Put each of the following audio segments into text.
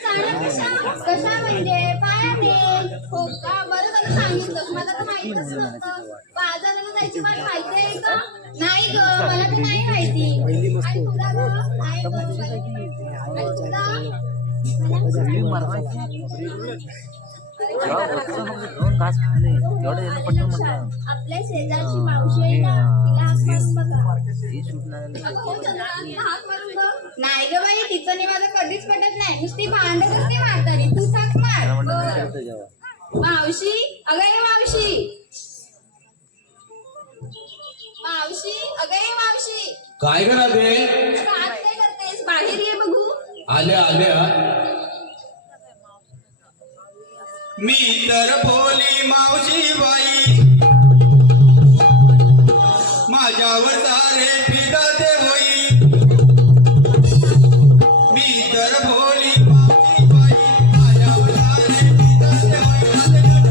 कशा म्हणजे पायाने हो का बरं झालं सांगितलं मला तर माहितच नव्हतं बाजाराला जायची मला माहिती आहे का नाही ग मला तर नाही माहिती आणि तुला ग नाही आपल्या शेजारची मावशी आहे ना नाही ग बाई तिचं नाही माझं कधीच पटत नाही नुसती भांडत असते म्हातारी तू सांग मार मावशी अगं मावशी मावशी अगं मावशी काय करावे काय करतेस बाहेर ये बघू आले आले मी तर भोली मावशी बाई माझ्यावर सारे फिरते होई मी तर भोली मावशी बाई माझ्यावर सारे फिरते होई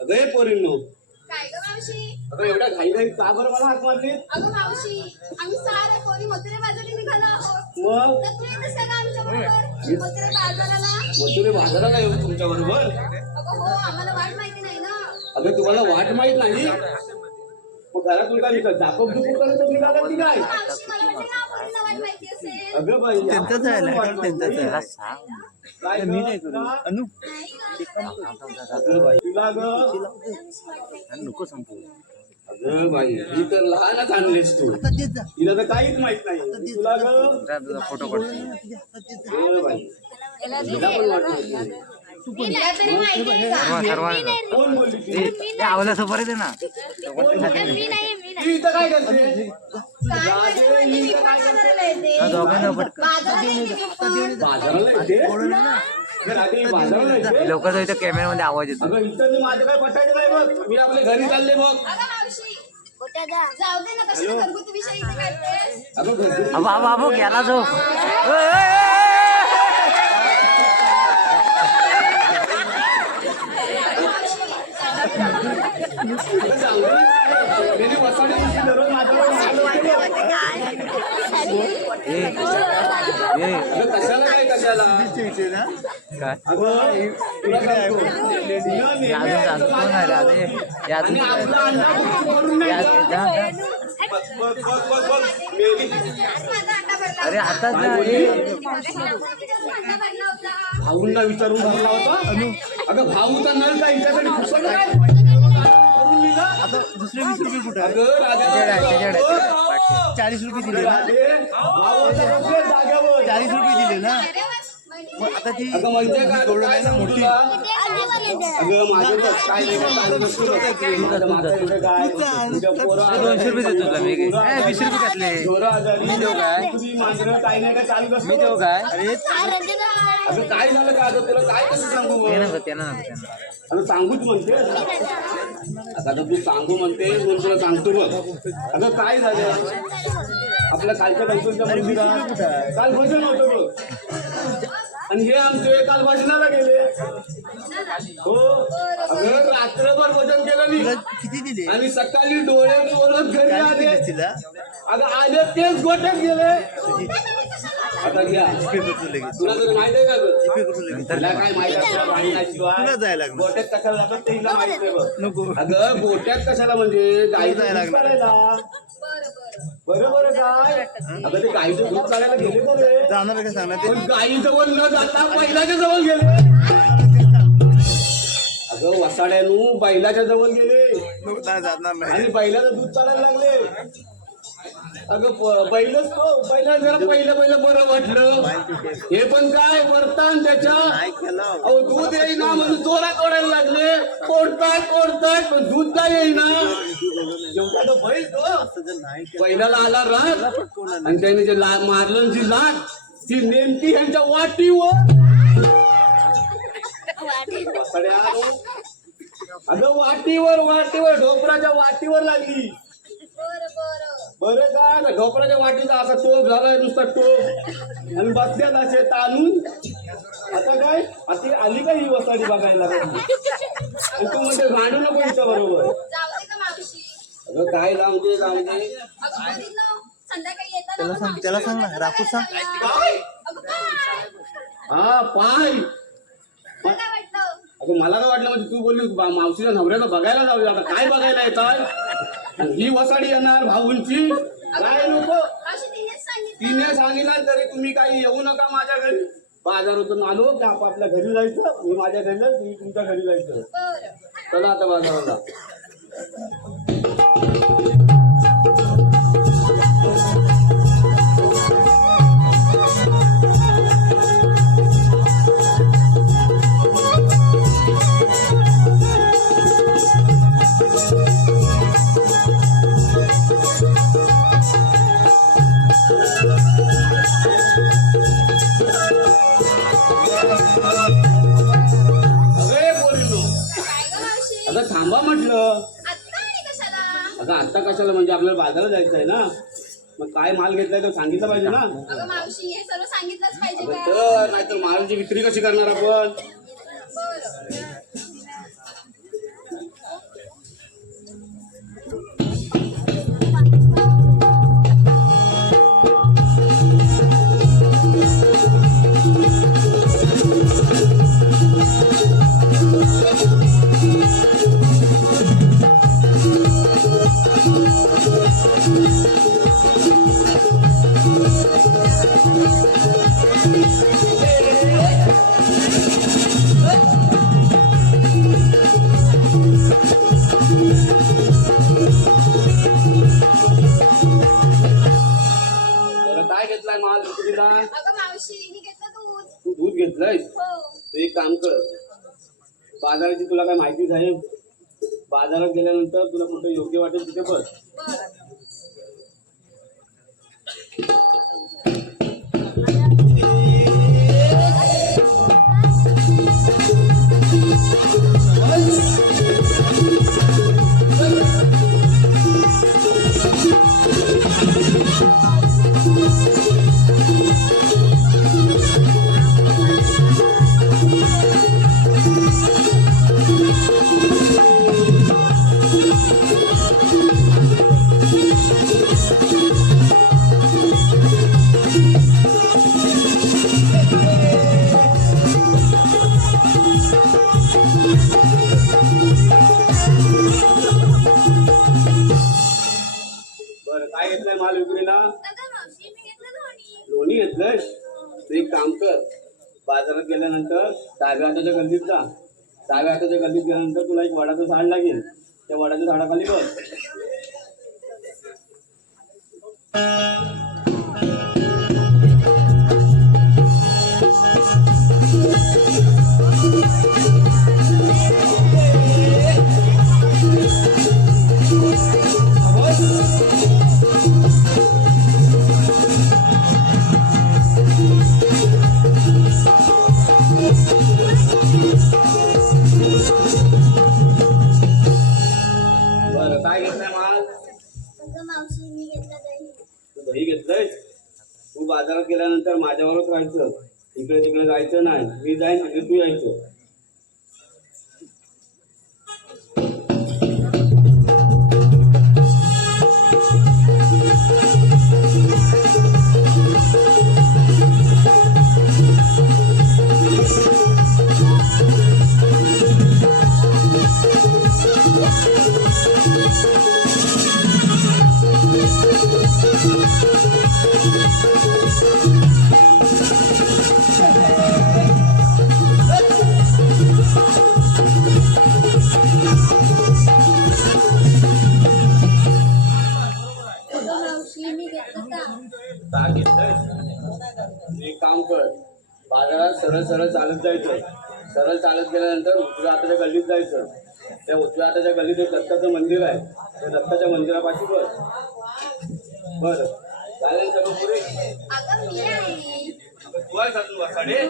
अगं पोरींनो काय ग मावशी अगं एवढ्या घाई घाई का बरं मला हाक मारली अगं मावशी आम्ही सारे पोरी मथुरे बाजाराला निघालो आहोत मग तर तू येतेस का आमच्या बरोबर मथुरे बाजाराला मग तुम्ही बाजाराला येऊ तुमच्या बरोबर अगं हो आम्हाला वाट माहिती नाही ना अगं तुम्हाला वाट माहित नाही मग घरातून काय विकत जाकोब दुखून करत निघाला की काय मावशी मला वाटलं ना पोरींना वाट माहिती असेल अगं बाई त्यांचाच आहे त्यांचाच काय मी नाही करू अनु तुला नको संपू अगं बाई ही तर लहानच आणलीस तू तिला तर काहीच माहित नाही तुला ग फोटो काढतो बाई तिला तरी माहिती आहे का? कोण बोलली ती? आवला सुपारी दे ना ती इथं काय करते? काय माहिती म्हणजे मी पण बाजाराला येते. दोघांना पटकन बाजाराला येते मी पण. बाजाराला येते? तर आधी बाजाराला येते? लवकर जायचं कॅमेऱ्यामध्ये आवाज येतो अगं इथं मी माझं काय पटायचं नाही बघ. मी आपल्या घरी चालले बघ. अगं मावशी जाऊ दे ना कशाला घरगुती विषय इथे काढतेस? अगं घरी अबो अबो अबो गेला तो तुला सांगू ना काय? गेली वसाडी दिवशी दररोज माझ्यावर आलो आहे. अगं कशाला काय कशाला? काय अगं तुला सांगतो. तुला नेहमी अजून कोण आहे रे? अरे आणि आपला अंडा कुठून करून नाही का? बघ, बघ, बघ. मेली. माझा अंडा भरला अरे होता. आताच काय ना बोलली? अंडा भरला होता. भाऊंना विचारून भरला होता. अगं भाऊचा नळ काय हिच्याकडे पुस्तक काय करून लिहिलं? आता दुसरे 20 रुपये कुठे आहे? अगं त्याच्याकडे राजा 40 रुपये दिले ना, भाऊ होता योग्य जागेवर. 40 रुपये दिले ना. अरे वा, म्हणजे मग आता ती अगं म्हणजे काय तोडलं काय नाही ना सांगू मोठी. तुला? अगं माझं बघ, काय नाही का चालू नसतं बघ. माझं म्हातारीचं काय, तुझ्या पोरं 200 रुपये देतो तुला मी. पोरं ए, 20 रुपये कसले? पोरं आजारी. मी देऊ काय? तुझी मांजरं काय नाही का चालू नसतं मी बघ. देऊ काय अगं काय झालं का अगं तुला काय कसं सांगू बघ? त्यांना अगं सांगूच म्हणते आता तू सांगू म्हणते म्हणून तुला सांगतो बघ. अगं काय झालं आपल्या कालच्या गणपतीच्या मंदिरात काल भजन होतं बघ. आणि हे आमचे काल भजनाला गेले. हो अगं रात्रभर भजन केलं तुला मी किती दिले? आणि सकाळी डोळे ओरत घरी काय आले. दिले तिला? अगं आले तेच गोट्यात गेले. आता घ्या करतो लगेच. तुला तर माहित आहे का गं? करतो लगेच. तुला काय माहित आहे तुला माहित नाही शिवाय? तुला जायला लागणार. गोट्यात कशाला जातात ते हिला माहित आहे बघ. नको. अगं गोट्यात कशाला म्हणजे गाईचं जायला दूध लागणार. काढायला. बरोबर काय अगं ते गाईचं दूध काढायला गेले बरे जाणार का सांगणार ते? पण गाईजवळ न जाता बैलाच्या जवळ गेले. अगं वसाड्यानू बैलाच्या जवळ गेले नको, जाणार नाही. आणि बैलाचं दूध काढायला लागले. अगं बैलच तो बैला जरा पहिलं बरं वाटलं. हे पण काय वर्तान त्याच्या काय केलं? अहो दूध येईना म्हणून जोरात ओढायला लागले. कोडताय पण दूध काय येईना. जेवढा तो बैल तो जर नाही केलं, बैलाला आला राग आणि त्याने जे मारलं जी लाट ती नेमकी ह्यांच्या वाटीवर. वसाड्यानो, अगं वाटीवर ढोपराच्या वाटीवर लागली. बरं का ढोपराच्या वाटीचा असा टोप झालाय नुसता टोप आणि बसल्यात असे ताणून. आता काय आता आली का ही वसाडी बघायला आणि तू म्हणजे भांडू नको हिच्या बरोबर. जाऊ दे का मावशी? अगं काय जाऊ दे अगं बघितलं, संध्याकाळी येताना त्याला सांग, त्याला सांग ना, राखू सांग. काय? अगं काय? हा पाय. तुला काय वाटलं? अगं मला काय वाटलं म्हणजे तू बोलली मावशीच्या नवऱ्याला बघायला जाऊया. आता काय बघायला येतात? ही वसाडी येणार भाऊंची काय नको. मावशी तिनेच सांगितलं. तिने सांगितलं तरी तुम्ही काही येऊ नका माझ्या घरी. बाजारातून आलो की आपापल्या घरी जायचं. मी माझ्या घरी तुम्ही तुमच्या घरी जायचं. बरं. चला आता बाजाराला. अरे बोलिलो काय गं मावशी? अगं थांबा म्हटलं. आत्ता आणि कशाला? अगं आता कशाला म्हणजे आपल्याला बाजारात जायचं आहे ना. मग काय माल घेतलाय तर सांगितलं पाहिजे ना. अगं मावशी हे सर्व सांगितलंच पाहिजे अगं का? तर नाहीतर मालाची विक्री कशी करणार आपण. बरं. तर काय घेतलाय माल विक्रीला. अगं मावशी मी घेतलं दूध. तू दूध घेतलंयस हो. तू एक काम कर, बाजाराची तुला काय माहितीच आहे. बाजारात गेल्यानंतर तुला कुठं योग्य वाटेल तिथे बस. बरं. बरं काय घेतलंय माल विक्रीला? दादा मावशी मी घेतलं लोणी. लोणी घेतलंय. तू एक काम कर, बाजारात गेल्यानंतर डाव्या हाताच्या गल्लीत जा. डाव्या हाताच्या गल्लीत गेल्यानंतर तुला एक वडाचं झाड लागेल. त्या वडाच्या झाडाखाली बस. बरं काय घेतलंय माल? दादा मावशी मी घेतलं दही. तू दही घेतलंय. तू बाजारात गेल्यानंतर माझ्यावरच राहायचं, इकडे तिकडे जायचं नाही. मी जाईन आणि तू यायचं. दादा मावशी मी घेतलं ताक. घेतलंय. एक काम कर, बाजारात सरळ सरळ चालत जायचं. सरळ चालत गेल्यानंतर उजव्या हाताच्या गल्लीत जायचं. त्या उजव्या हाताच्या गल्लीत एक दत्ताचं मंदिर आहे. त्या दत्ताच्या मंदिरापाशी बस. बरं चालेल सगळं पुरे. अगं मी आहे. तू आहे अजून वासाडे?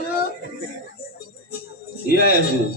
ही आहे अजून.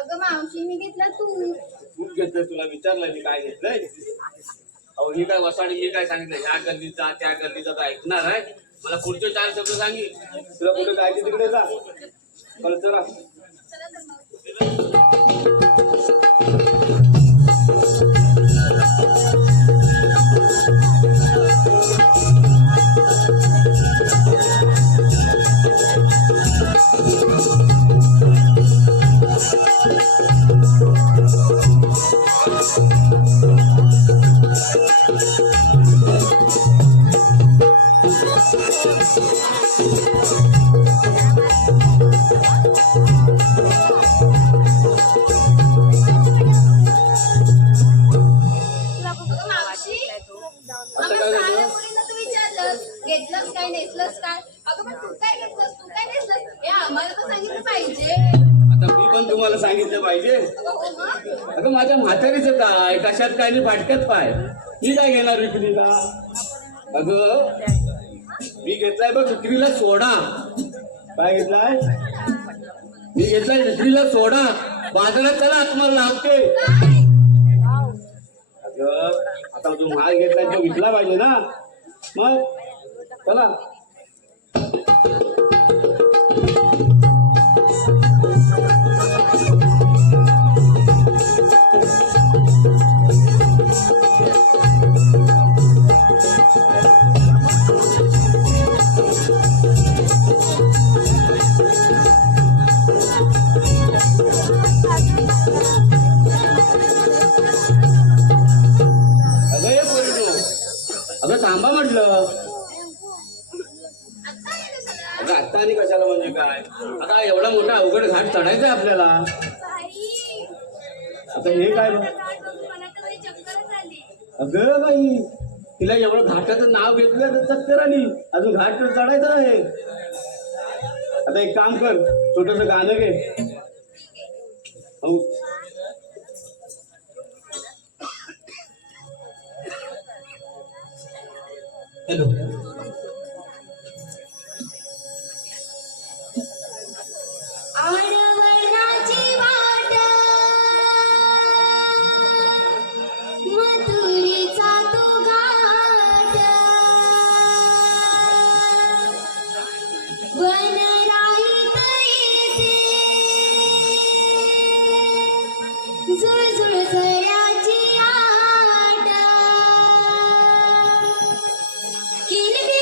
अगं मावशी मी घेतलं तूप. तूप घेतलंय. तुला विचारलंय मी काय घेतलंय. अहो ही काय वसाडी, मी काय सांगितलं ह्या गल्लीत जा त्या गल्लीत जा ऐकणार आहे. मला पुढचे 4 शब्द सांगी. तुला कुठे जायचे तिकडे जा. चल चला. चला तर मग. मावशी आम्ही साऱ्या मुलींना तू विचारलंस घेतलंस काय नेसलंस काय. अगं पण तू काय घेतलंस तू काय नेसलंस हे आम्हाला तर सांगितलं पाहिजे. आता मी पण तुम्हाला सांगितलं पाहिजे. अगं हो मग. अगं माझ्या म्हातारीचं काय, कशात काय नाही फाटक्यात पाय. मी काय घेणार विक्रीला. अगं मी घेतलाय बघ विक्रीला सोडा. काय घेतलाय? मी घेतलाय विक्रीला सोडा. बाजारात चला तुम्हाला लावते. अगं आता जो माल घेतलाय तो विकला पाहिजे ना. मग चला. अगं ये पोरीनो. अगं थांबा म्हटलं. आता नाही कशाला? अगं आत्ता आणि कशाला म्हणजे काय आता एवढा मोठा अवघड घाट चढायचा आपल्याला. बाई, आता हे काय बघ. घाट बघून मला तर बाई चक्करच आली. अगं बाई तिला एवढं घाटाचं नाव घेतलं तर चक्कर आली. अजून घाट तर चढायचं आहे. आता एक काम कर छोटस गाणं घे. हो. हॅलो आडवणाची वाट मथुरीचा तो घाट वनराईत येते झुळझुळ झऱ्याची आट किलबिल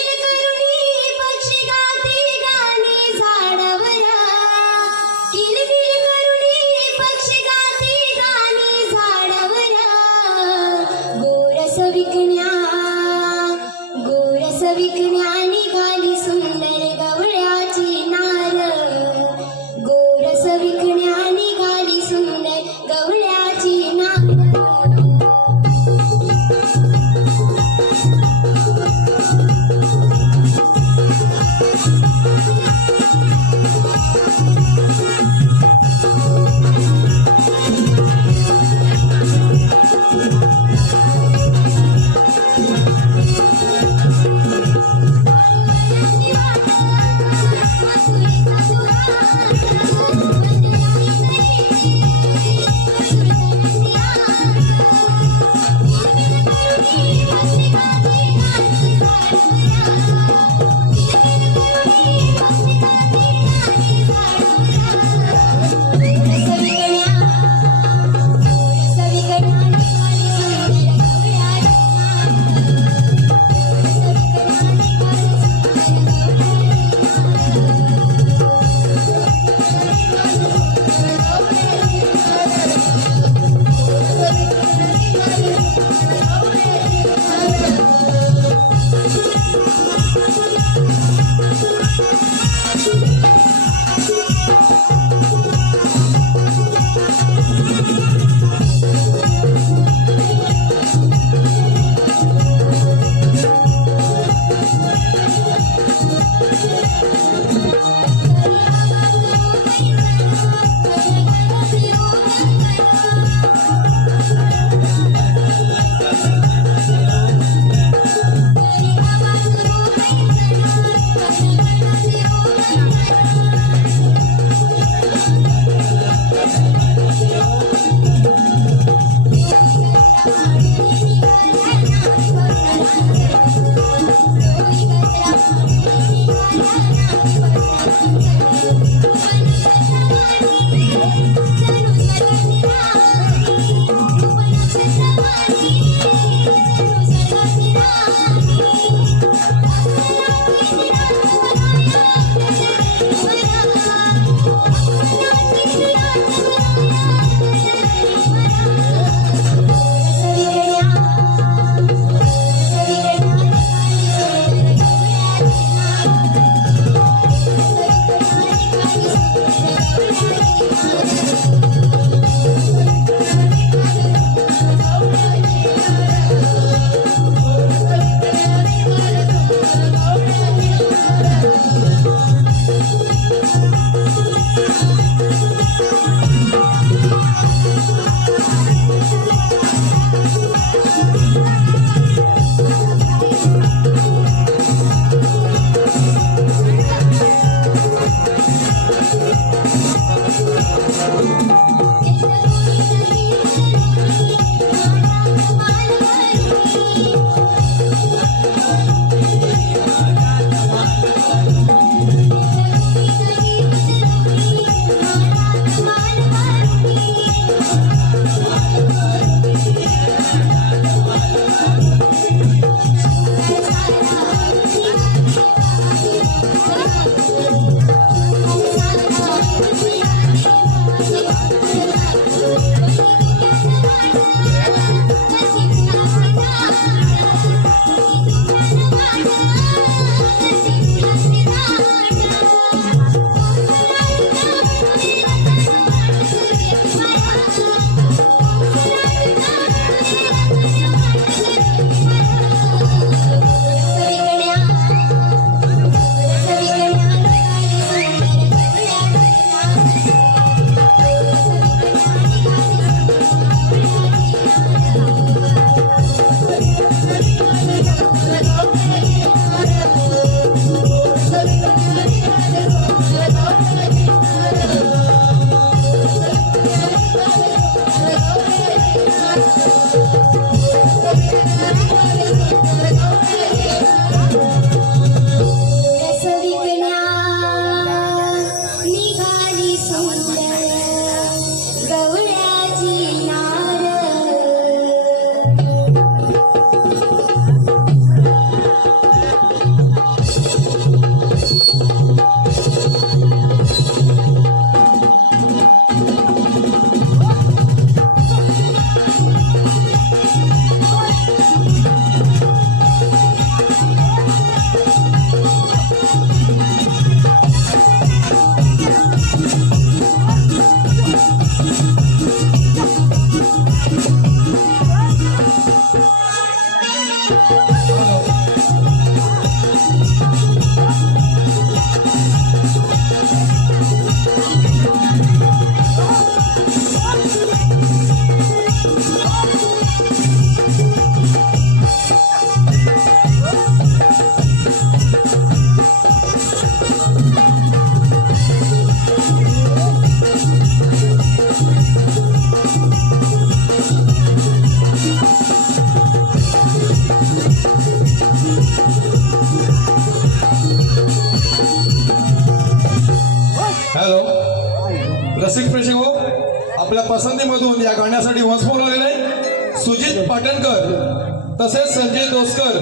पसंतीमधून या गाण्यासाठी वंशमोर आलेले आहे सुजित पाटणकर तसेच संजय दोसकर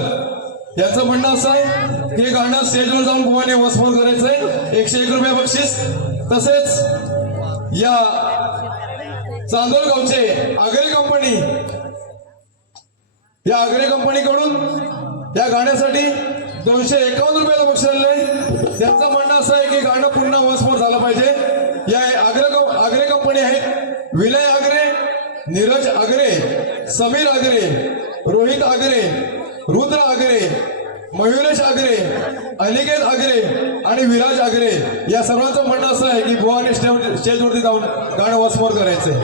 यांचं म्हणणं असं आहे की हे गाणं स्टेजवर जाऊन बुवाने वंशमोर करायचंय 101 रुपये बक्षीस तसेच या चांदोलगावचे आगरे कंपनी या आगरे कंपनीकडून या गाण्यासाठी 251 रुपयाला बक्षीस आलेले त्यांचं म्हणणं असं आहे की गाणं पुन्हा वंशमोर झालं पाहिजे या आगरे कंपनी आहेत विनय आगरे नीरज आगरे समीर आगरे रोहित आगरे रुद्र आगरे मयुरेश आगरे अनिकेत आगरे आणि विराज आगरे या सर्वांचं म्हणणं असं आहे की बुवाने स्टेजवरती जाऊन गाणं वंशमोर करायचंय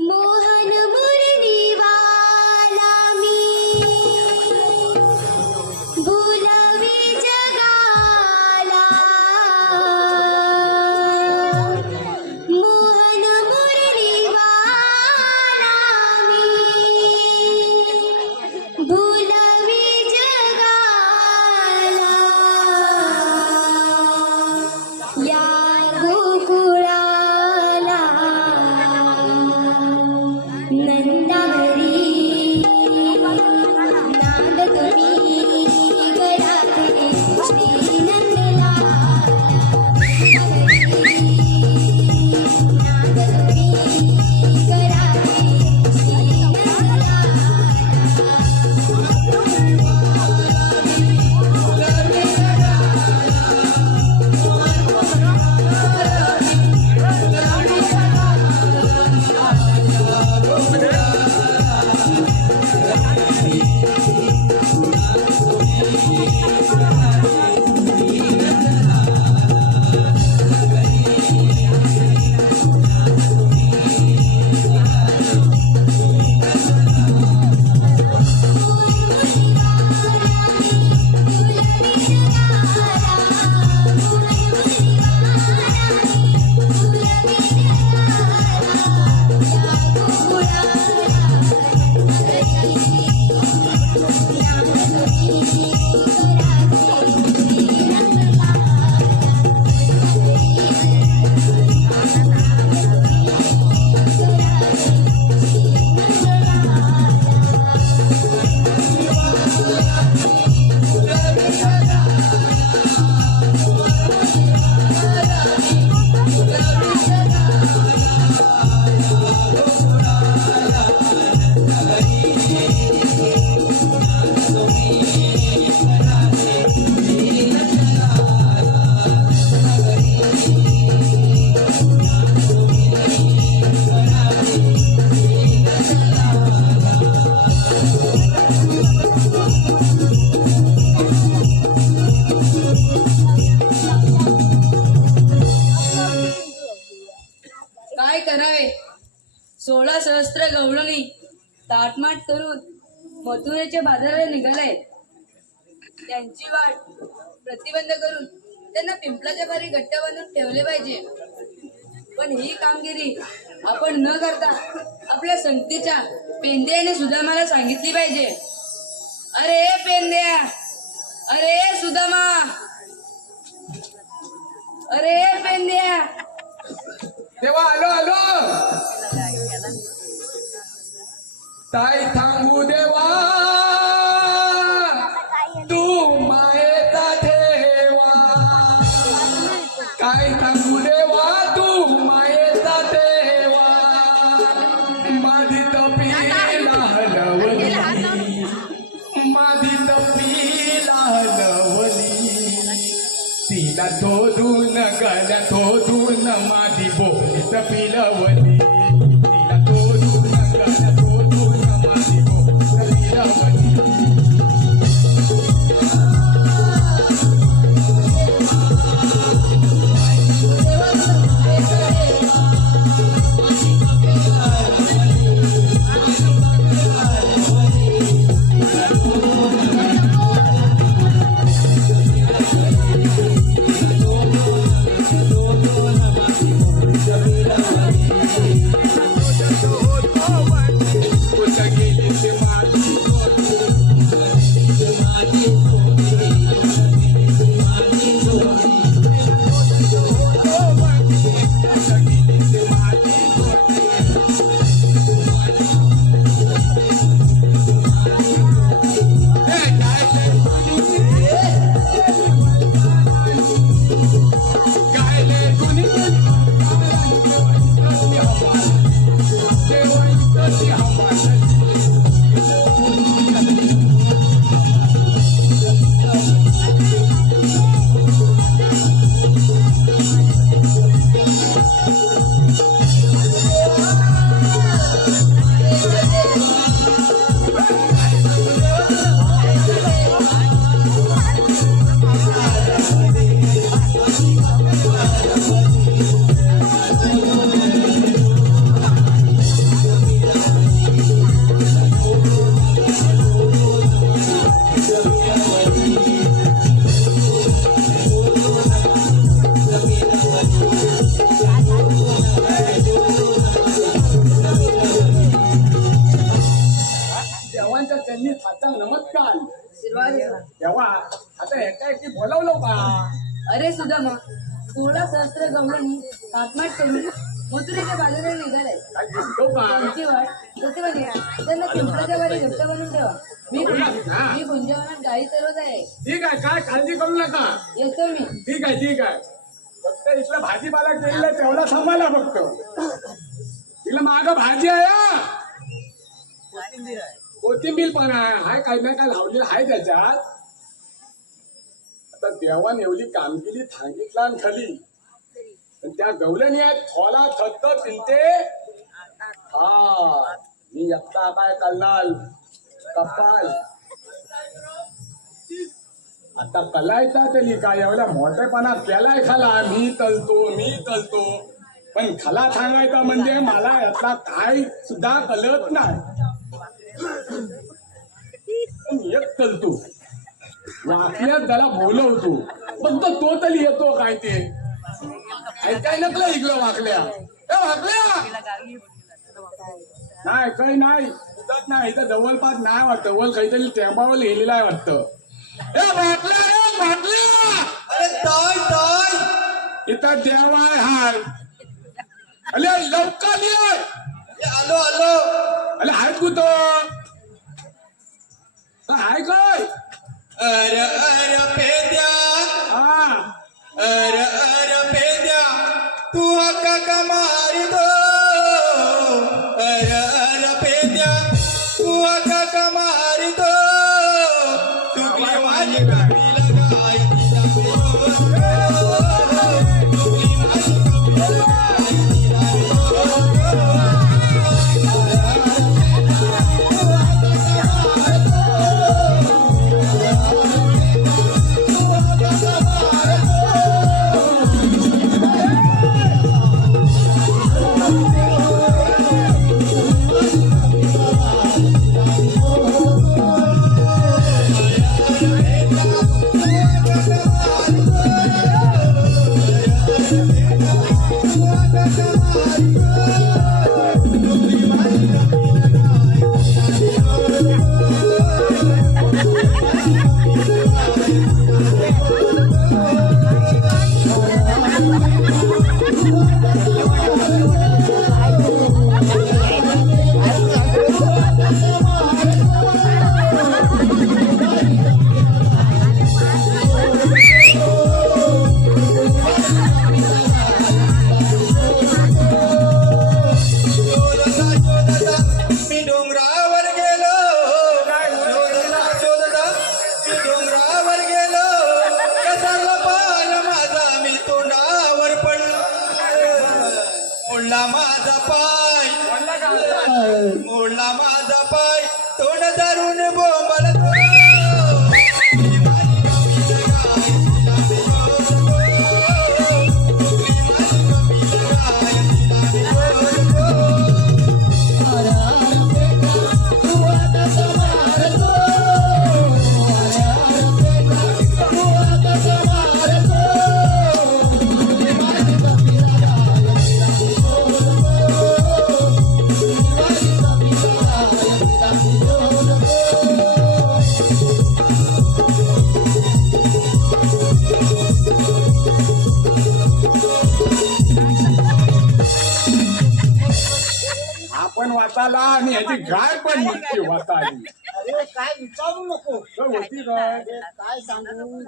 मोहन मुरलीवाला मी भुलावी जगा 16 सहस्त्र गवळणी ताटमाट करून मथुरेच्या बाजाराला निघाले. त्यांची वाट प्रतिबंध करून त्यांना पिंपळाच्या पारी घट्ट बांधून ठेवले पाहिजे. पण ही कामगिरी आपण न करता आपल्या संगतीच्या पेंद्या आणि सुदामाला सांगितली पाहिजे. अरे पेंद्या, अरे सुदामा, अरे पेंद्या. तेव्हा आलो काय थांबू देवा तू मायेचा ठेवा, काय थांबू देवा तू मायेचा ठेवा. माझी तपीला हलवली, माझी तपीला हलवली, तिला शोधून गल्या शोधून माझी बोली तपिलवली, तिला शोधून गल्या शोधून माझी बोली तपिलवली. देवांच्या चरणी हाचा नमस्कार. देवा आता एकाएकी बोलावलं का? अरे सुदामा, 16 सहस्त्र गवळणी ताटमाट करून मथुरेच्या बाजाराला निघाले. काय दिसतो का? त्यांची वाट प्रतिबंध त्यांना पिंपळाच्या पारी घट्ट बनवून ठेवा. मी गुंजवनात गाडी चालवत आहे. ठीक आहे, काय काळजी करू नका. येतो मी. ठीक आहे. फक्त इथला भाजीपाला केलेला तेवढा सांभाळा फक्त. तिला माग भाजी आहे हा. कोथिंबीर पण आहे, हाय काय नाही काय लावलेलं आहे त्याच्यात. आता देवाने एवढी कामगिरी सांगितला आणि खाली त्या गवल्याने थोला थत्त पिलते. हा मी एकटा काय कल्लाल कपाल आता कलायचा तरी काय एवढा मोठेपणा केलाय खाला. मी तलतो पण खला सांगायचा म्हणजे मला यातला काय सुद्धा कळत नाही. एक तलतो वाकल्यात त्याला बोलवतो पण तो तरी येतो काय ते ऐकाय नकलं इकडं वाकल्या. नाही काही नाही उदत नाही इथं जवळपास नाही वाटतं. वर काहीतरी टेंबावर लिहिलेलं आहे वाटतं. इथं देवा आहे हाय. अरे लवकर ये. आलो अरे हाय कुठं हाय काय? अर पेद्या, हा अर पेद्या, तू हक्का का मारी दो. अर पेद्या, तू हक्का का मारी दो. तुकली माझी कपिला गाय तिला तुकली माझी कपिला गाय तिला शोधता मी डोंगरावर गेलो शोधता मी डोंगरावर गेलो कसाला पाल माझा मी तोंडावर पडलो मोडला माझा पाय तोंड धरून बोंबलतो आपण वाचायला आणि याची गाय पण नुसती वाचायली. अरे काय विचारू नको तर होती काय अरे काय सांगू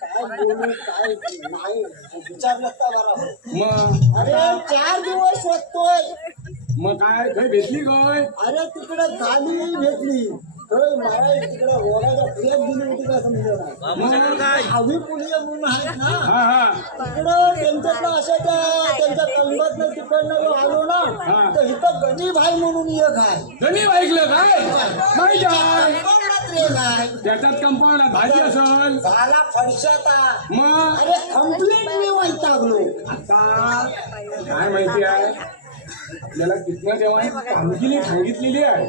काय बोलू काय नाही विचारलं का बरं मग अरे 4 दिवस शोधतोय मग काय काही भेटली काय अरे तिकडे झाली भेटली तर मला तिकडे ओळायला प्लेट दिली होती का समजलं नाही आम्ही पुलिया म्हणून आहेत ना हा हा तिकडं त्यांच्यातलं अशा त्यांच्या कलमातनं तिकडनं जो आलो ना तर इथं गणी भाई म्हणून एक आहे गणित ऐकलं काय नाही काय कंपाऊंडात रे काय त्याच्यात कंपाऊंड भाजी असल झाला फडशाता मग अरे कम्प्लीट मी वैतागलो आता काय माहिती आहे आपल्याला कितना तेव्हा कामगिरी सांगितलेली आहे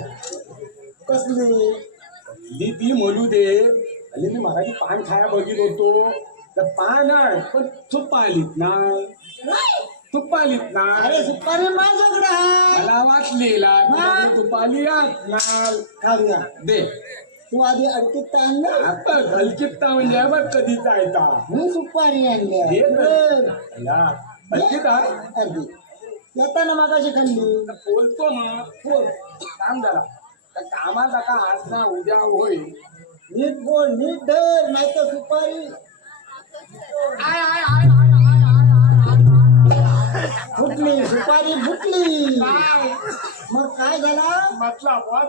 कसली ती म्हणू दे आणि मी मगाशी पान खाया बघित होतो तर पान आहे पण तुप्पा आलीत नाही तुप्पा आलीत अरे नाही सुपारी माझ्याकडे आहे मला वाचलेला तुप्पा आली नाही खाऊया दे तू आधी अडकीत आणलं आता हलकित्ता म्हणजे बघ कधीच आहे मी सुपारी आणली हे हलकित आहे अर्धी येताना मागाशी खाल्ली बोलतो मग बोल काम झाला तर कामाचा का आज ना उद्या होईल नीट बोल नीट धर नाही तर सुपारी फुटली सुपारी फुटली मग काय झाला म्हटला बहुत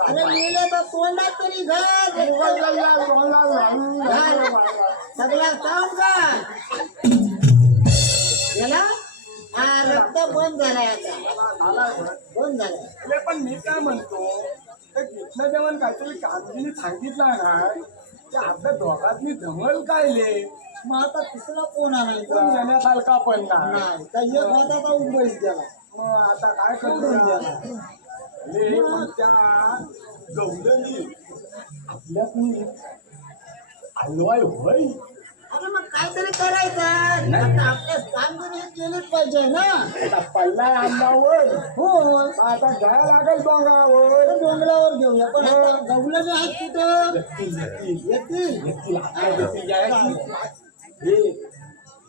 अरे मेले तर तोंडात तरी घाल सगळा काम का याला हा रक्त बंद झालाय आता बंद झालाय पण मी काय म्हणतो तर तिथलं जेवण काहीतरी कामगिरी सांगितलं ना ते आपल्या दोघांनी धमल कायले मग आता तिसरा कोण पण आणायचा येण्यात आल का पण नाही नाही तर एक होता तर उंबईस गेला मग आता काय सोडून करू गेला पण त्या गौडनी आपल्यात हलवाय होय अरे मग काहीतरी करायचं आता आपल्या कामगिरी केलीच पाहिजे ना आता पल्ला अंगावर हो आता जायला लागेल डोंगरावर डोंगरावर घेऊया पण आता गवलं आहेत कुठं येतील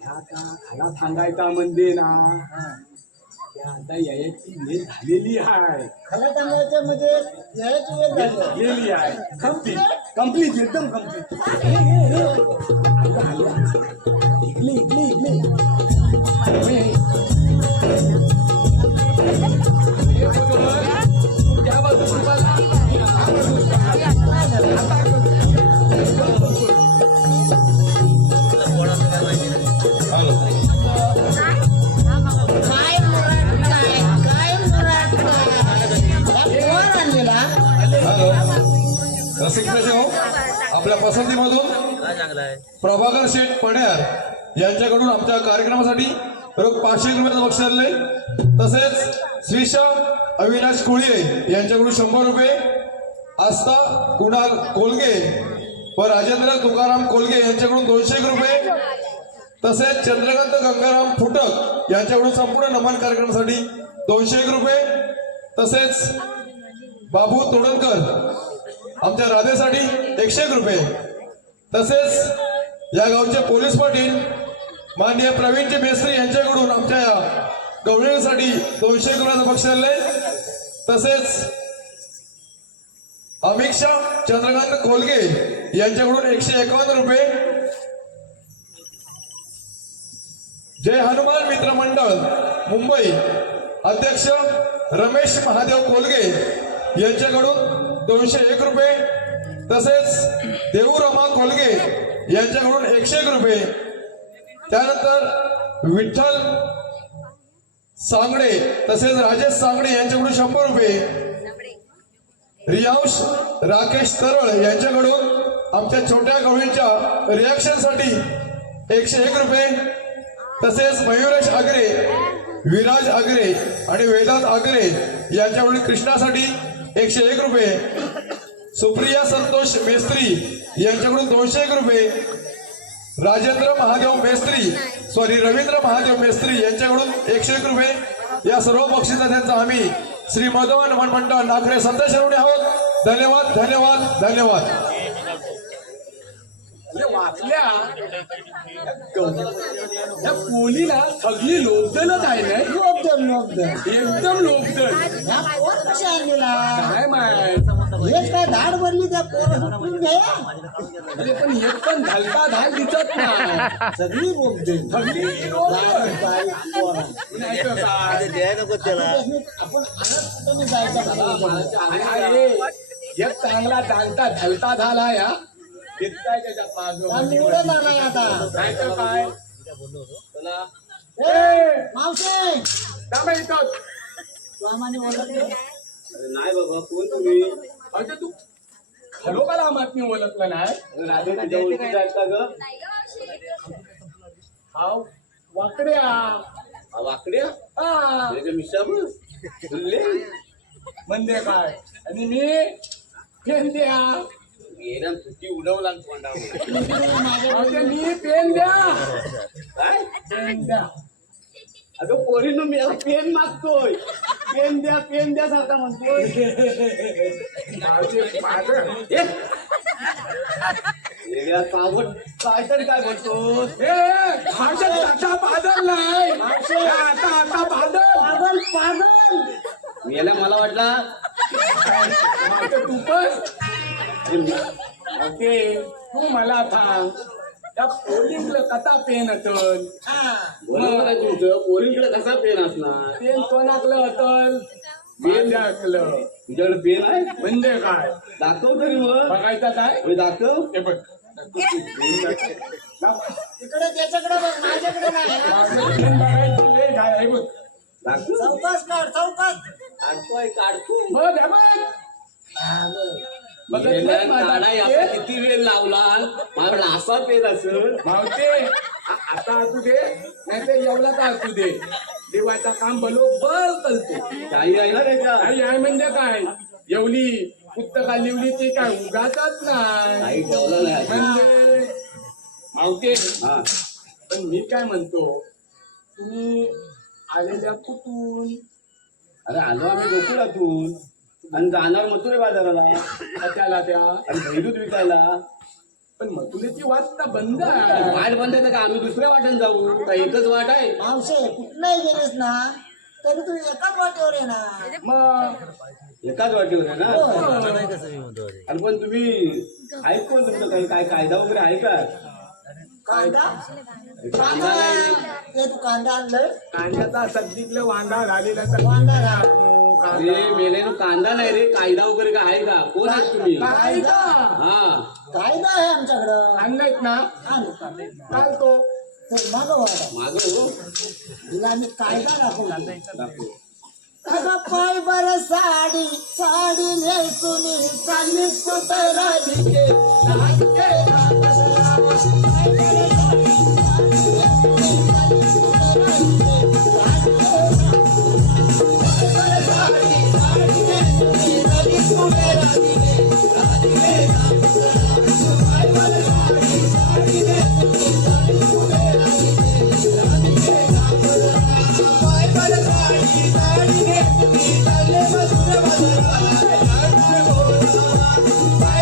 खाला सांगायचा म्हणजे ना त्या आता याची वेळ झालेली आहे खरं सांगायचं म्हणजे याची वेळ झाली झालेली आहे कम्प्लीट एकदम कम्प्लीट इकली इकली इकली काय मुराद काय मुराद कोण आणलेला रसिक प्रेक्षक हो, आपल्या पसंतीमधून प्रभाकर शेठ पण्यार यांच्याकडून आमच्या कार्यक्रमासाठी रोख 500 रुपयाचं बक्षीस आणलंय. तसेच श्रीशाम अविनाश कोळी यांच्याकडून 100 रुपये, आस्था कुणाल कोलगे व राजेंद्र तुकाराम कोलगे यांच्याकडून 200 रुपये, तसेच चंद्रकांत गंगाराम फुटक यांच्याकडून संपूर्ण नमन कार्यक्रमासाठी 201 रुपये, तसेच बाबू तोडणकर आमच्या राधेसाठी 101 रुपये. तसेच या गावचे पोलीस पाटील माननीय प्रवीणजी मेस्त्री यांच्याकडून आमच्या या गवळीसाठी 200 रुपयाचं बक्षीस आले. तसेच अमिक्षा चंद्रकांत कोलगे यांच्याकडून 151 रुपये. जय हनुमान मित्र मंडळ मुंबई अध्यक्ष रमेश महादेव कोलगे यांच्याकडून 201 रुपये. तसेच देऊरमा कोलगे यांच्याकडून 101 रुपये. त्यानंतर विठ्ठल सांगडे तसेच राजेश सांगडे यांच्याकडून 100 रुपये. रियांश राकेश तरळ यांच्याकडून आमच्या छोट्या गवळींच्या रिॲक्शनसाठी 101 रुपये. तसेच मयुरेश आगरे, विराज आगरे आणि वेदांत आगरे यांच्याकडून कृष्णासाठी 101 रुपये. सुप्रिया संतोष मेस्त्री यांच्याकडून 201 रुपये. राजेंद्र महादेव मेस्त्री रवींद्र महादेव मेस्त्री यांच्याकडून 101 रुपये. या सर्व बक्षिसांचा आम्ही श्री मधुवन मंडळ नागरे संदेश आहोत. धन्यवाद धन्यवाद धन्यवाद. वाचल्या त्या पोलीला सगळी लोकजनच आहे ना. एकदम लोकजन. कशा आणलेला काय माय हेच काय धाड भरली त्या पोरं घे. अरे पण एक पण घालता घाल दिसत नाही. सगळी बोलते सगळी नाही तर काय. आपण तुम्ही जायचं एक चांगला चालता ढलता झाला या काय त्याच्या निवडत आलाय आता. नाही तर काय. मावशी थांबा इथं. तू आम्हाला ओळखलं नाही बाबा कोण तुम्ही. अरे तू खरोखर आम्हाला मी ओळखलं नाही. राधेच्या जवळची जायचं ग. नाही गं मावशी. हाव वाकड्या. वाकड्या हा मिशा म्हणजे काय. आणि मी पेन द्या. चुकी उडवला मी पेन द्या. काय पेन द्या. अगं पोरीनं मी पेन मागतोय. पेन द्या सारखा म्हणतोय. काहीतरी काय म्हणतो. आता बादल नाही. आता बादल पागल याला मला वाटला तू पण ओके. तू मला सांग त्या पोरींकडे कसा पेन असल. बरोबर आहे तुमचं. पोरींकडे कसा पेन असणार. पेन कोणाकलं असल. पेन दाखलं. तुझ्याकडे पेन आहे म्हणजे काय. दाखव तरी मग. बघायचा काय दाखव. हे बघ तिकडे त्याच्याकडे बघ माझ्याकडे नाही. चौकास काढ चौकास काढतोय बघ. किती वेळ लावला. मला असा पेन असेल मावते. आता असू दे नाही तर एवढा का असू दे. देवाचा काम बरोबर करतो. काही आहे ना त्याच्या. काही आहे म्हणजे काय. एवढी पुस्तका लिवली ती काय उगाचाच नाही. म्हणजे मावते. पण मी काय म्हणतो तुम्ही आलेल्या कुठून. अरे आलो आम्ही गोकुळातून आणि जाणार मथुरे बाजाराला. त्याला त्या आणि भैरूत विकायला. पण मथुरेची वाट तर बंद आहे. वाट बंद आहे का आम्ही दुसऱ्या वाटेने जाऊ. का एकच वाट आहे. मावशे कुठलाही गेलीस ना तरी तू एकाच वाटेवर येणार. मग एकाच वाटेवर आहे ना. आणि पण तुम्ही आहेत कोण तुमचं काही काय कायदा वगैरे आहे का. कांदा कांदा नाही. ते तू कांदा आणलं. कांद्याचा सब्जीतलं वांदा झालेला वांदा घाल. मेले कांदा नाही रे. कायदा वगैरे काय आहे का. कोण आहे तुम्ही. कायदा हा कायदा आहे आमच्याकडं. आणलेत ना. चालतो मागव माग हो. तुला आम्ही कायदा दाखवला. अगं पाय बर साडी साडी नेसून चालली सुतराली Bye.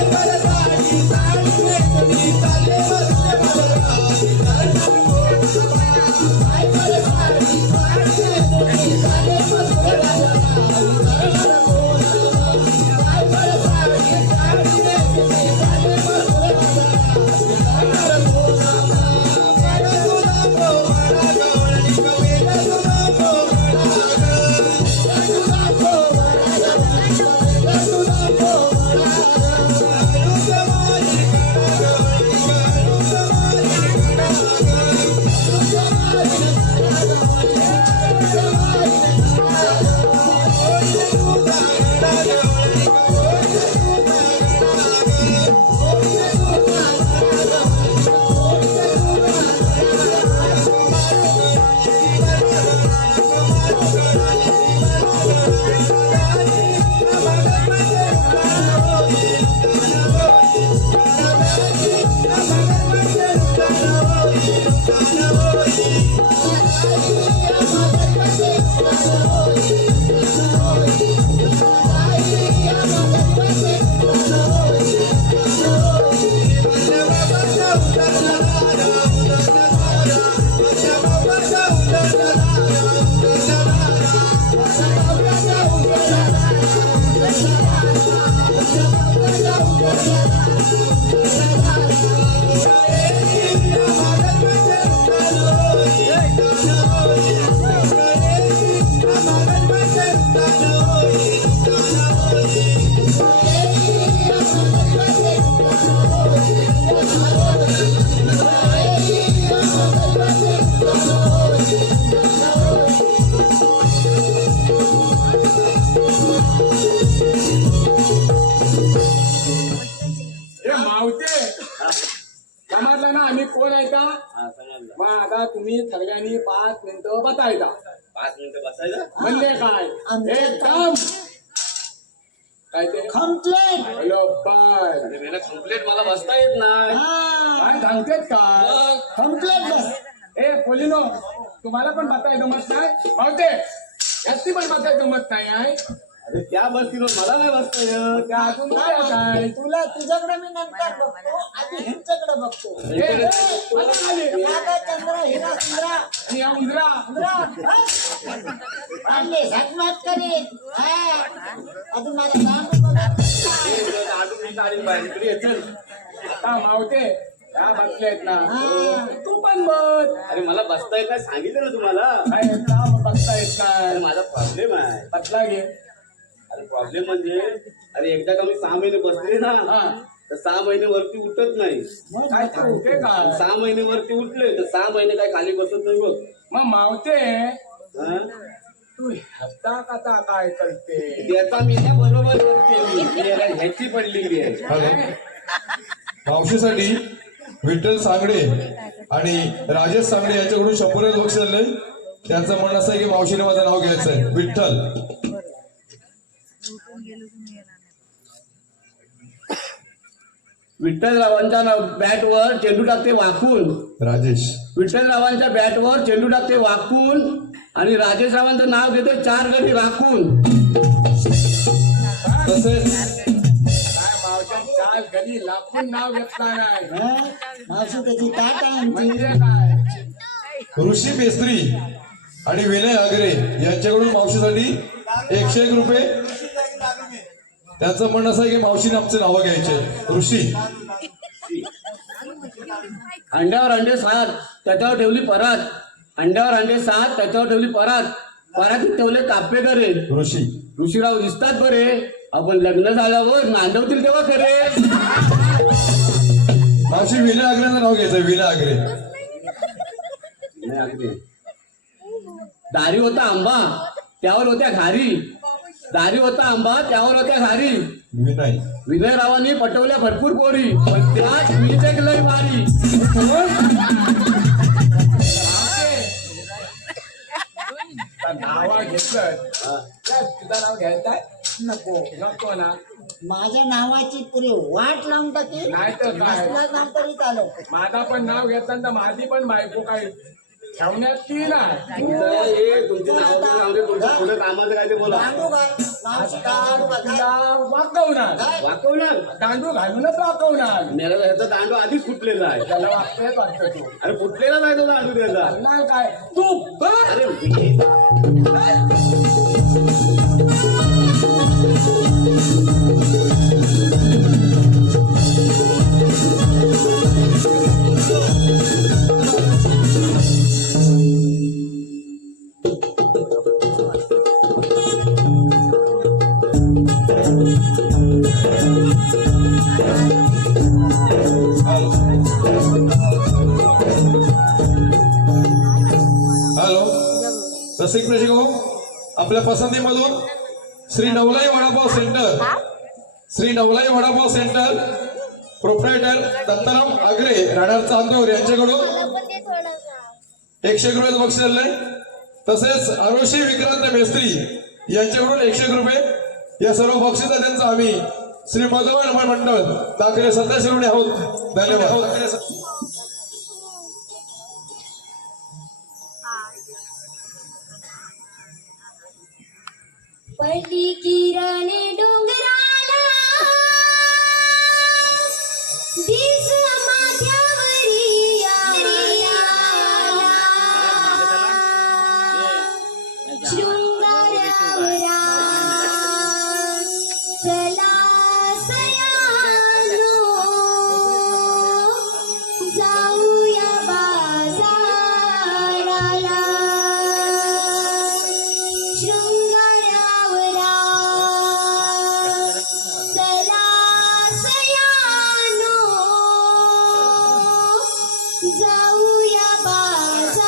हे मावते समजलं ना आम्ही कोण आहे का मग आता तुम्ही सगळ्यांनी 5 मिनिटं बसायचा 5 मिनिटं बसायचं म्हणजे काय एकदम काय ते कम्प्लेट हॅलो बाय कंप्लेंट मला बसता येत नाही काय सांगतेत का कम्प्लेट बस ए पोलिनो तुम्हाला पण बसाय जमत नाही मावते याची पण बसाय जमत नाही आहे अरे त्या बसतील मला नाही बसता येत त्या अजून काय काय तुला तुझ्याकडे मी नंतर बघतो आधी ह्यांच्याकडे बघतो मला आले. राधा, चंद्र हिरा सुंदरा आणि या उंदरा आणले झटमट करीत अजून माझं काम बघा आता मावते त्या बसलेत ना तू पण बस अरे मला बसता येत नाही सांगितलं ना तुम्हाला काय काम बसता येत अरे नाही माझा प्रॉब्लेम आहे बसला घे अरे प्रॉब्लेम म्हणजे अरे एकदा का मी 6 महिने बसले ना हा तर 6 महिने वरती उठत नाही काय सांगते का 6 महिने वरती उठले तर 6 महिने काय खाली बसत नाही बघ मग मावते हा? तू ह्याचा कथा काय करते त्याचा मी त्या बरोबर केली याला ह्याची पडलेली आहे हॅलो मावशीसाठी विठ्ठल सांगडे आणि राजेश सांगडे यांच्याकडून 100 बक्षीस आले. त्यांचं म्हणणं असं आहे की मावशीने माझं नाव घ्यायचं आहे विठ्ठल. विठ्ठलरावांच्या बॅटवर चेंडू टाकते वाकून राजेश विठ्ठलरावांच्या बॅटवर चेंडू टाकते वाकून आणि राजेशरावांचं नाव घेते 4 गडी राखून. तसेच काय मावच्या 4 गली लाखून नाव घेतला नाही मावशी त्याची ताट आहे आमची म्हणजे काय ऋषी मेस्त्री आणि विनय आगरे यांच्याकडून मावशीसाठी 101 रुपये. त्यांचं म्हणणं असं आहे की मावशीने आमचे नावं घ्यायचे. ऋषी अंड्यावर अंडे 7 त्याच्यावर ठेवली परात. अंड्यावर अंडे 7 त्याच्यावर ठेवली परात. परातीत ठेवले कापे करे. ऋषी ऋषीराव दिसतात बरे आपण लग्न झाल्यावर नांदवतील तेव्हा खरे. मावशी विनय आगरेंचं नाव घ्यायचं. विनय आगरे नाही अगदी दारी होता आंबा त्यावर होत्या घारी. दारी होता आंबा त्यावर होत्या घारी. विनय विनयरावांनी पटवल्या भरपूर पोरी पण त्यात मीच एक लय भारी. नावा घेतलं तुझं नाव घ्यायचंय नको ना माझ्या नावाची पुरी वाट लावून टाकी नाही तर काय कसलं नाव तरी चालू माझा पण नाव घेतलं तर माझी पण बायको काय ठेवण्यात ती नाही तुमची नाव तुमच्या पुढे कामाचं काय ते बोला. दांडू घाल मावशी दांडू घाल. तिला वाकवणार वाकवणार दांडू घालूनच वाकवणार मेला ह्याचा दांडू आधीच फुटलेला आहे. त्याला वागतोय वाटतं तू अरे फुटलेला नाही तो दांडू त्याचा. नाही काय तू बघ अरे हॅलो रसिक प्रेक्षक हो, आपल्या पसंतीमधून Shri Navlai vada pav centre Shri Navlai vada pav centre proprietor Dattaram Agre राहणार चांदोर यांच्याकडून 101 रुपये बक्षीस आले. तसेच आरोशी विक्रांत मेस्त्री यांच्याकडून 101 रुपये. या सर्व बक्षिसांचा आम्ही श्री मधुवन मंडळ ठाकरे सदस्य आहोत. धन्यवाद. पडली किरणे डोंगराला दिस माझ्यावरी आला शृंगारावरा चला सयानो जाऊया बाजाराला शृंगारावरा चला सयानो जाऊया बाजाराला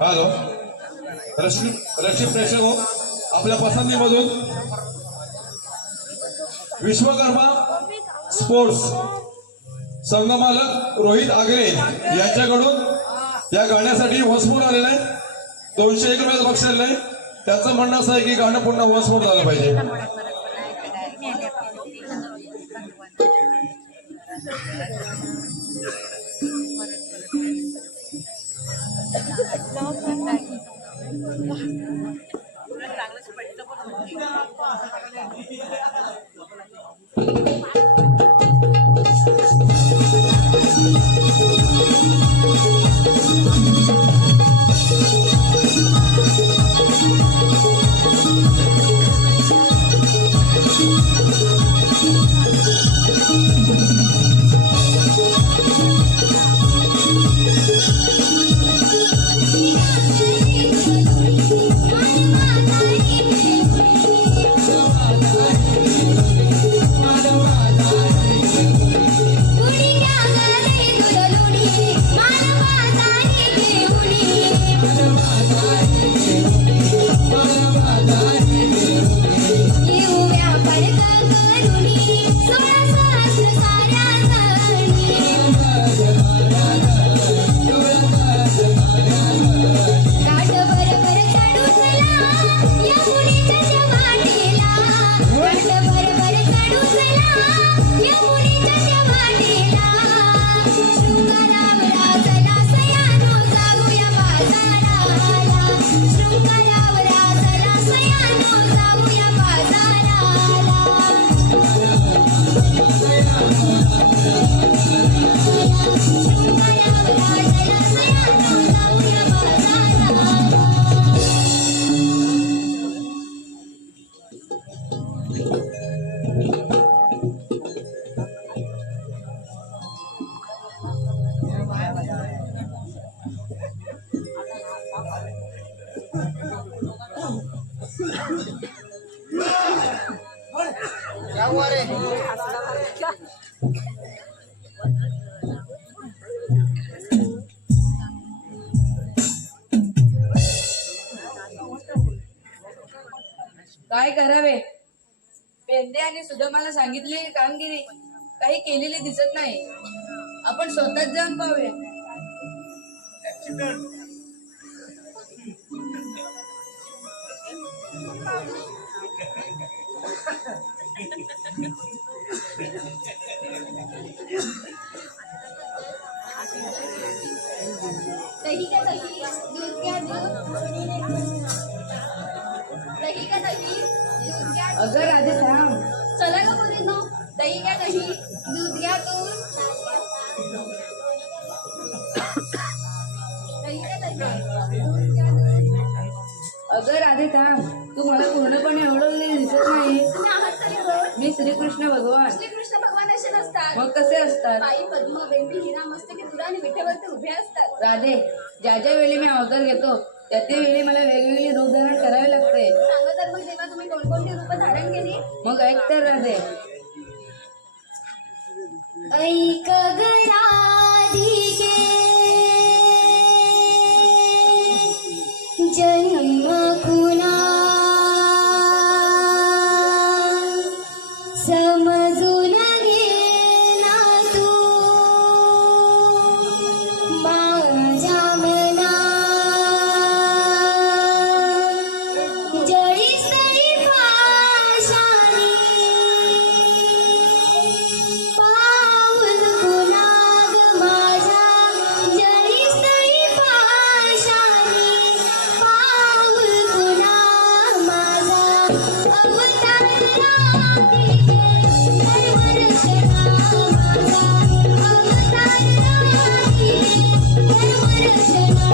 हॅलो रक्षित प्रेक्षक हो, आपल्या पसंतीमधून विश्वकर्मा स्पोर्ट्स संघमालक रोहित आगरे यांच्याकडून या गाण्यासाठी वॉन्समोर आलेला आहे. 201 रुपयाचं बक्षीस आलेलं आहे. त्याचं म्हणणं असं आहे की गाणं पुन्हा वॉन्समोर झालं पाहिजे. काय करावे? पेंदे आणि सुदामाला सांगितलेली कामगिरी काही केलेली दिसत नाही. आपण स्वतःच जाऊन पाहूया. दही का दही दूध घ्या दूध दही का दही दूध घ्या अगं राधे थांब. चला का पोरींनो दही घ्या दही दूध घ्या दूध दही का दही दूध घ्या दूध अगं राधे थांब. तू मला पूर्णपणे ओळखलेली दिसत नाही. तुम्ही आहात तरी कोण? मी श्रीकृष्ण भगवान. श्रीकृष्ण भगवान असे नसतात. मग कसे असतात? बाई पद्म बेंबी हिरा मस्तकी तुरा आणि विठेवरती उभे असतात. राधे, ज्या ज्या वेळी मी अवतार घेतो त्या त्या वेळी मला वेगवेगळी रूप धारण करावे लागते. सांगा तर मग तेव्हा तुम्ही कोणकोणती रूप धारण केली? मग ऐक तर राधे. ऐक ग राधिके जन्म कुणा समजून घेना तू माझ्या मना जळीस तरी पाशाने पाऊल गुलाब माझ्या जळीस तरी पाशाने पाऊल गुलाब माझा अवतार राधिके धर्मरक्षणा माझा अवतार राधिके धर्मरक्षणा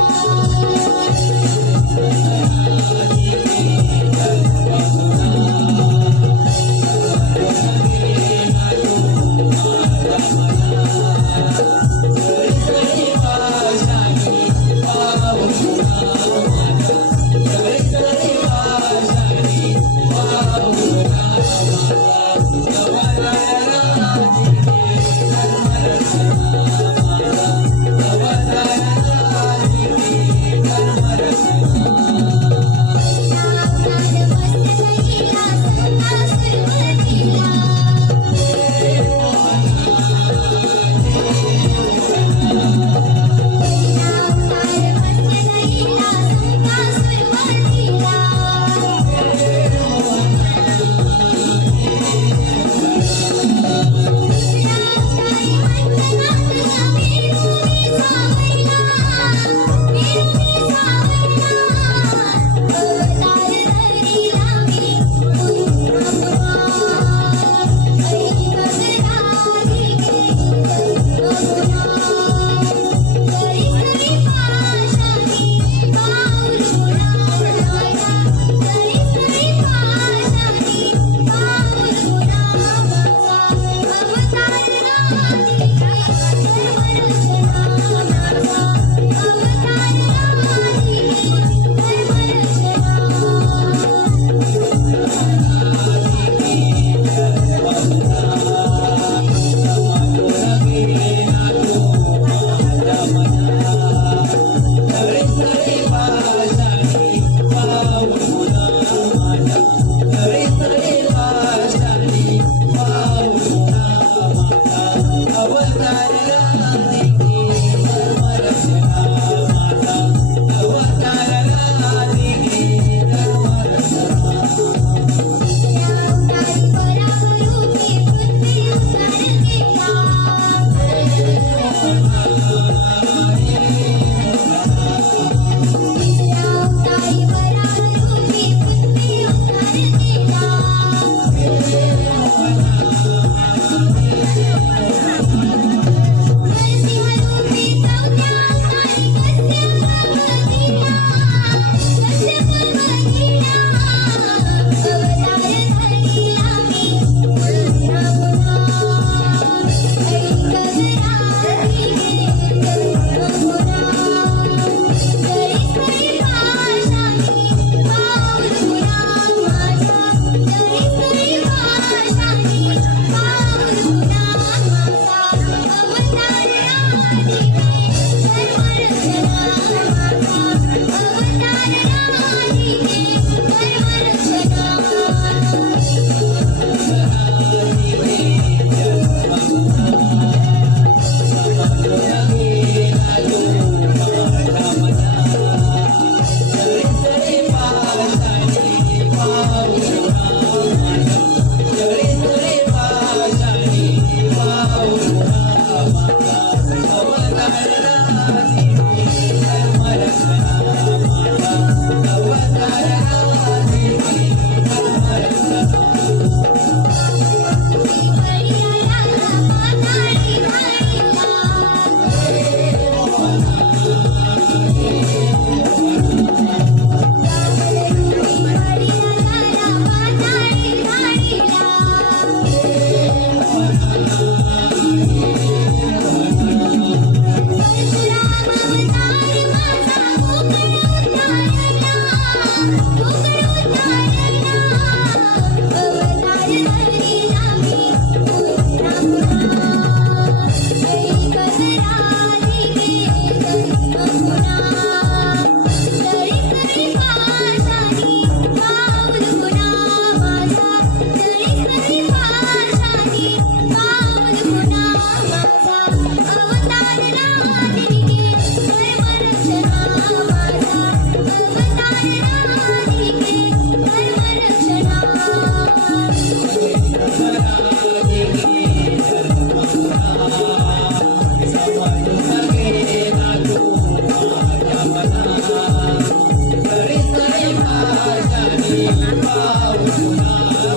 पाऊल पुन्हा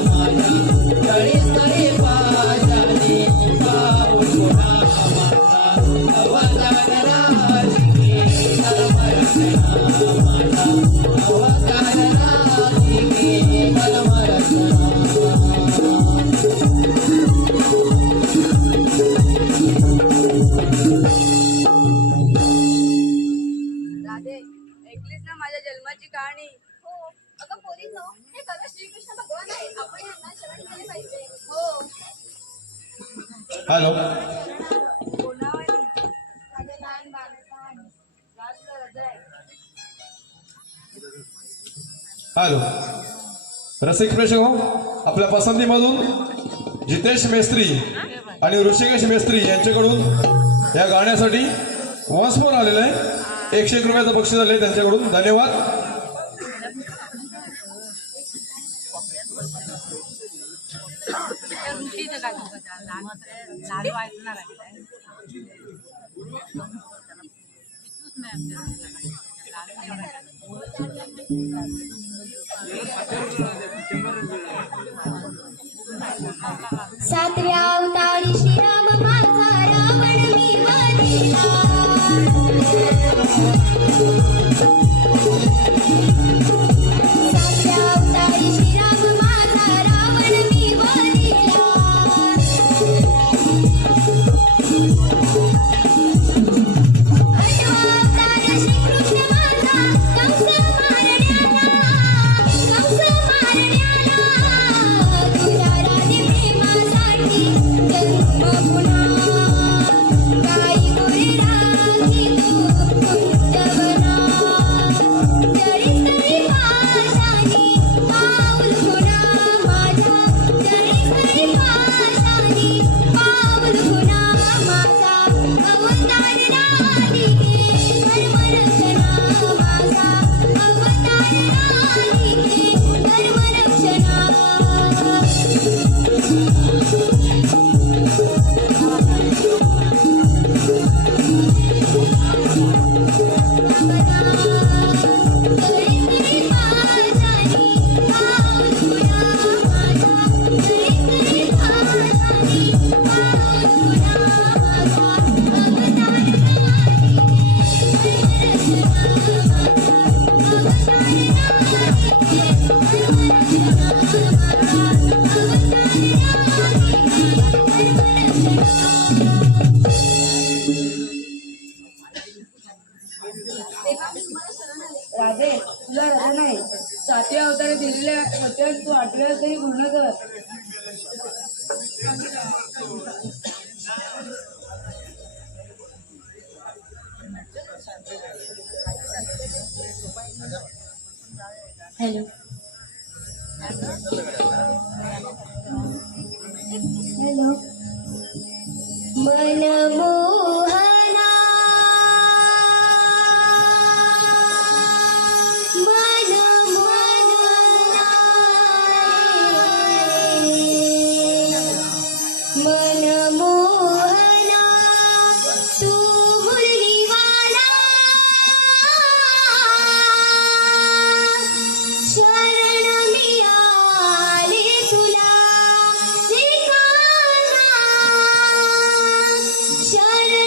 माझ्या तळीतळी पाजाने पाऊल पुन्हा माझा अवतार राधिके धर्मरक्षणा माझा अवतार राधिके धर्मरक्षणा राधे ऐकलीस ना माझ्या जन्माची कहाणी हो अगं पोरीनो, हे खरं श्रीकृष्ण भगवान आहे. आपण यांना शरण केले पाहिजे. हो हॅलो कोणावानी माझं लहान बालपण. जास्त हृदय हॅलो रसिक प्रेक्षक हो, आपल्या पसंतीमधून जितेश मेस्त्री आणि ऋषिकेश मेस्त्री यांच्याकडून या गाण्यासाठी वन्स मोर आलेलं आहे. 101 रुपयाचं बक्षीस आले त्यांच्याकडून. धन्यवाद. सातव्या अवतारी श्रीराम माझा रावण मी वधिला. सातव्या अवतारी श्रीराम माझा रावण मी वधिला. आठवा अवतार श्रीकृष्ण माझा कंस मारण्याला. तुझ्या राजे प्रेमासाठी जन्म पुन्हा. काही गोरे राखी तू कुंजवना. जळीतळी पाशानी पाऊल पुन्हा माझ्या. जळीतळी पाशानी पाऊल पुन्हा माझा. अवतार राधिके धर्मरक्षणा माझा. अवतार राधिके धर्मरक्षणा. जळीतळी पाशानी पाऊल पुन्हा माझ्या. जळीतळी पाशानी पाऊल पुन्हा माझा. अवतार राधिके राधे तुला रजा नाही. 7व्या अवतारे दिलेल्या होत्या तू 8व्या तरी पूर्ण कर. हॅलो हॅलो मनमोहना मनमोहना तू मुरलीवाला. शरण मी आले तुला. शरण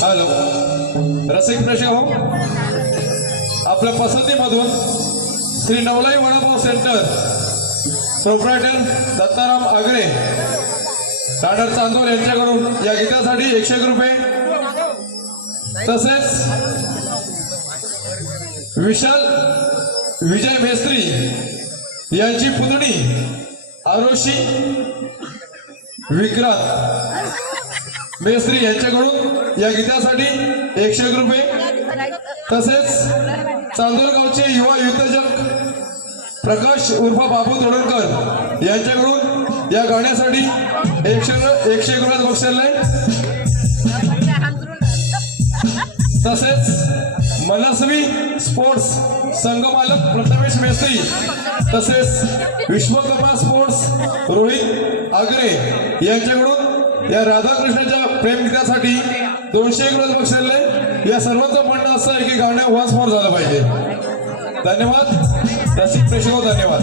हॅलो रसिक प्रेक्षक हो, आपल्या पसंतीमधून श्री नवलाई वडापाव सेंटर प्रोप्रायटर दत्ताराम आगरे राहणार चांदोर यांच्याकडून या गीतासाठी 101 रुपये, तसेच विशाल विजय मेस्त्री यांची पुतणी आरोशी विक्रांत मेस्त्री यांच्याकडून या गीतासाठी 101 रुपये, तसेच चांदोर गावचे युवा युद्धजक प्रकाश उर्फ बाबू तोडणकर यांच्याकडून या गाण्यासाठी 101 रुपयात बक्षीस. तसेच मनस्वी स्पोर्ट्स संघमालक प्रथमेश मेस्त्री तसेच विश्वकर्मा स्पोर्ट्स रोहित आगरे यांच्याकडून या राधाकृष्णाच्या प्रेम गीतासाठी 201 रुपये बक्षीस. या सर्वांचं म्हणणं असं आहे की गाणं वन्स मोर झालं पाहिजे. धन्यवाद रसिक प्रेक्षक, धन्यवाद.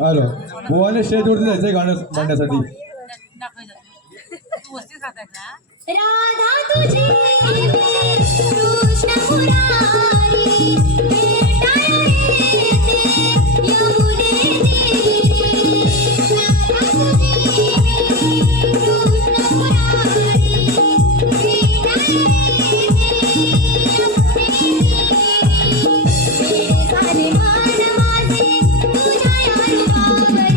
हॅलो भुवाने स्टेजवरती जायचंय गाणं म्हणण्यासाठी. राधा तुझी कृष्ण मुरारी भेटायला येते यमुने तीरी. राधा तुझी कृष्ण मुरारी भेटायला येते यमुने तीरी. सारे मान माझे तुझ्या या रूपावरी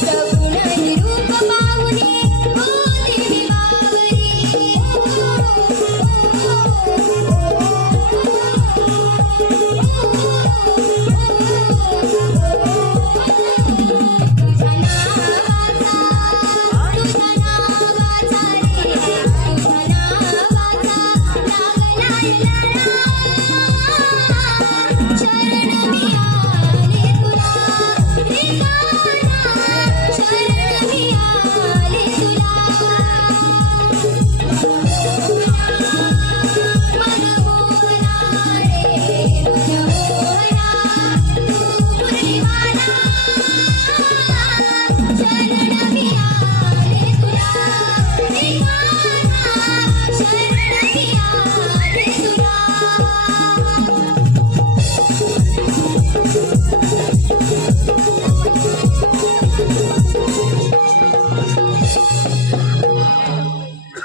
सगुण निरूप पाहुणे होते विवावरी.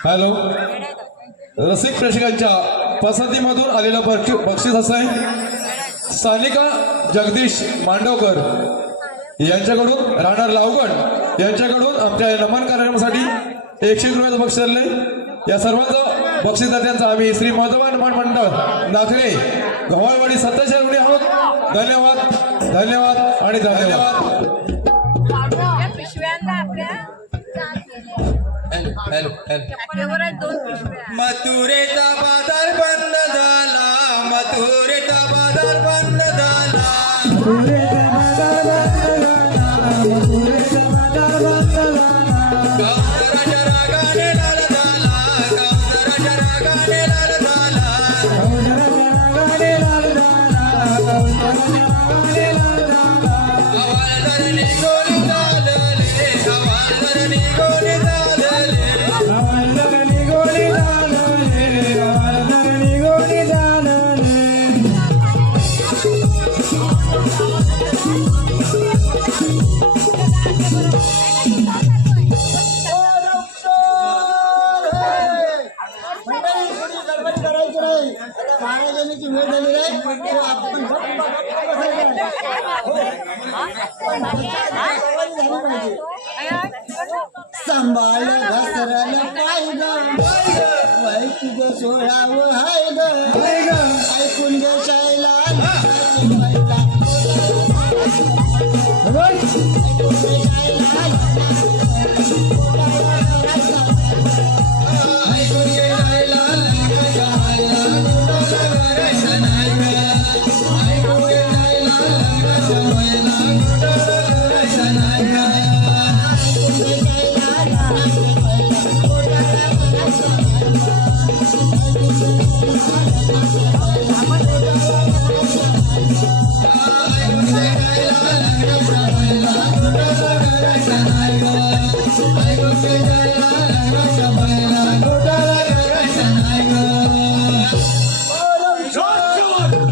हॅलो रसिक प्रेक्षकांच्या पसंतीमधून आलेलं बक्षीस असं आहे सानिका जगदीश मांडवकर यांच्याकडून राहणार लावगड यांच्याकडून आमच्या नमन कार्यक्रमासाठी 101 रुपयाचं बक्षीस दिले. या सर्वांचं बक्षीसदात्यांचं आम्ही श्री मधुवन नमन मंडळ नाखरे गव्हाळवाडी 27 आहोत. धन्यवाद धन्यवाद आणि धन्यवाद. मथुरेचा बाजार बंद झाला, मथुरेचा बाजार बंद झाला. गावसराच्या रागाने लाल झाला, गावसराच्या रागाने लाल झाला. हवालदार निघून झालेले, हवालदार निघून झालेले. महाराजांची वेळ झाली आहे. आपण सांभाळ घसराला काय ग वाई तुझं सोळावं हाय ग ऐकून ग शायला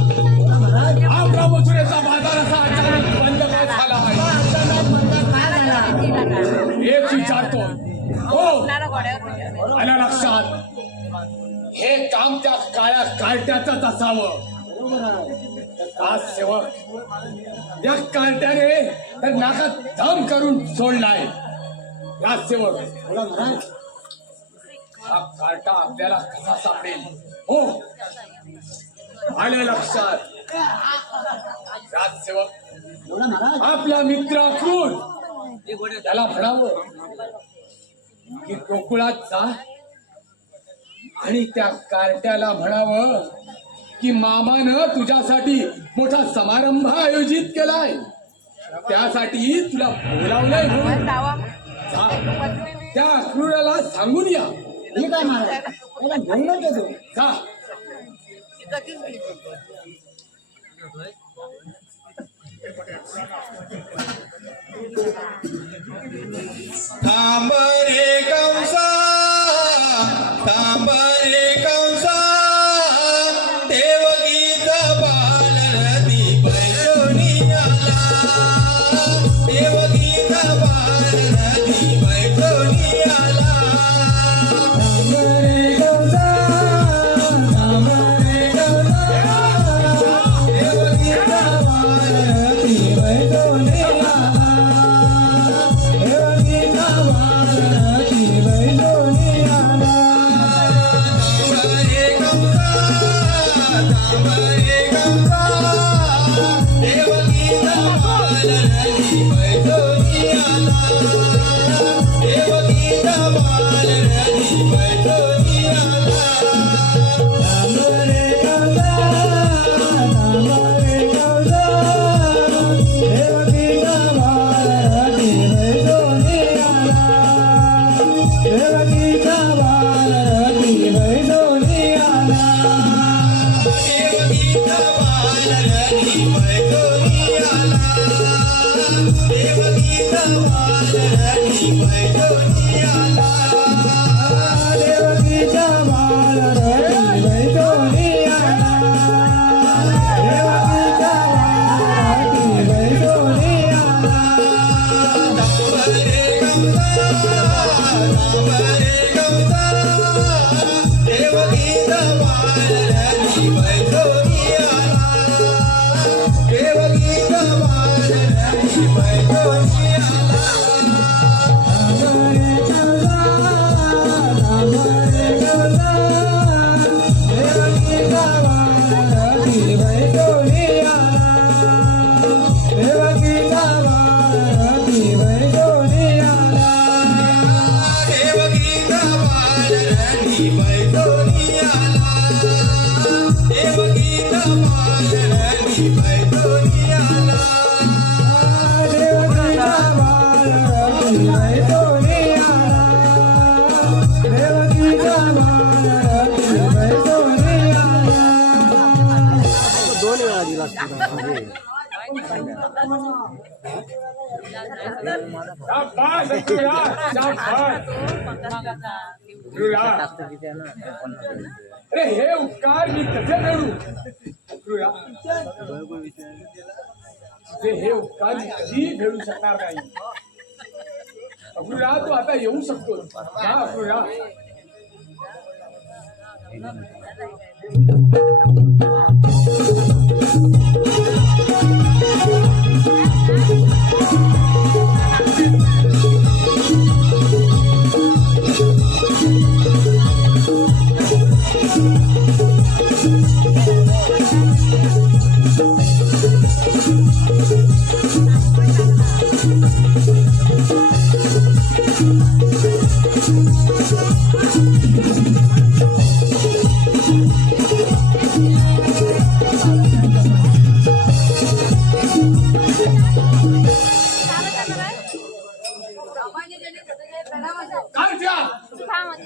आपला मथुरेचा बाजार असा अचानक बंद काय झाला आहे एक विचारतो हो आल्या लक्षात हे काम त्या काळ्या कार्ट्याचंच असावं आज सेवक या कार्ट्याने तर नाकात दम करून सोडलाय या सेवक हा कार्टा आपल्याला कसा सापडेल हो आले लक्षात राजसेवक आपला मित्र अक्रूर त्याला म्हणावं की गोकुळात जा आणि त्या कार्ट्याला म्हणावं की मामानं तुझ्यासाठी मोठा समारंभ आयोजित केलाय त्यासाठी तुला बोलावलंय म्हणून जा. त्या अक्रूराला सांगून या मी काय महाराज त्याला घेऊनच येतो. जा. थांब रे कंसा थांब रे कंसा देवगीचा बालरती पैसोनी आला देवगीचा बालरती पैसोनी आला थांब रे कंसा थांब रे कंसा देवगीचा बालरती पैसोनी आला शाबास अक्रूरा, शाबास. अक्रूरा. अरे हे उपकार मी कसे फेडू अक्रूरा हे उपकार मी कधीही फेडू शकणार नाही अक्रूरा तू आता येऊ शकतो हा अक्रूरा Thank you. सामान्य जनी सदैव प्रणाम असो. काय त्या?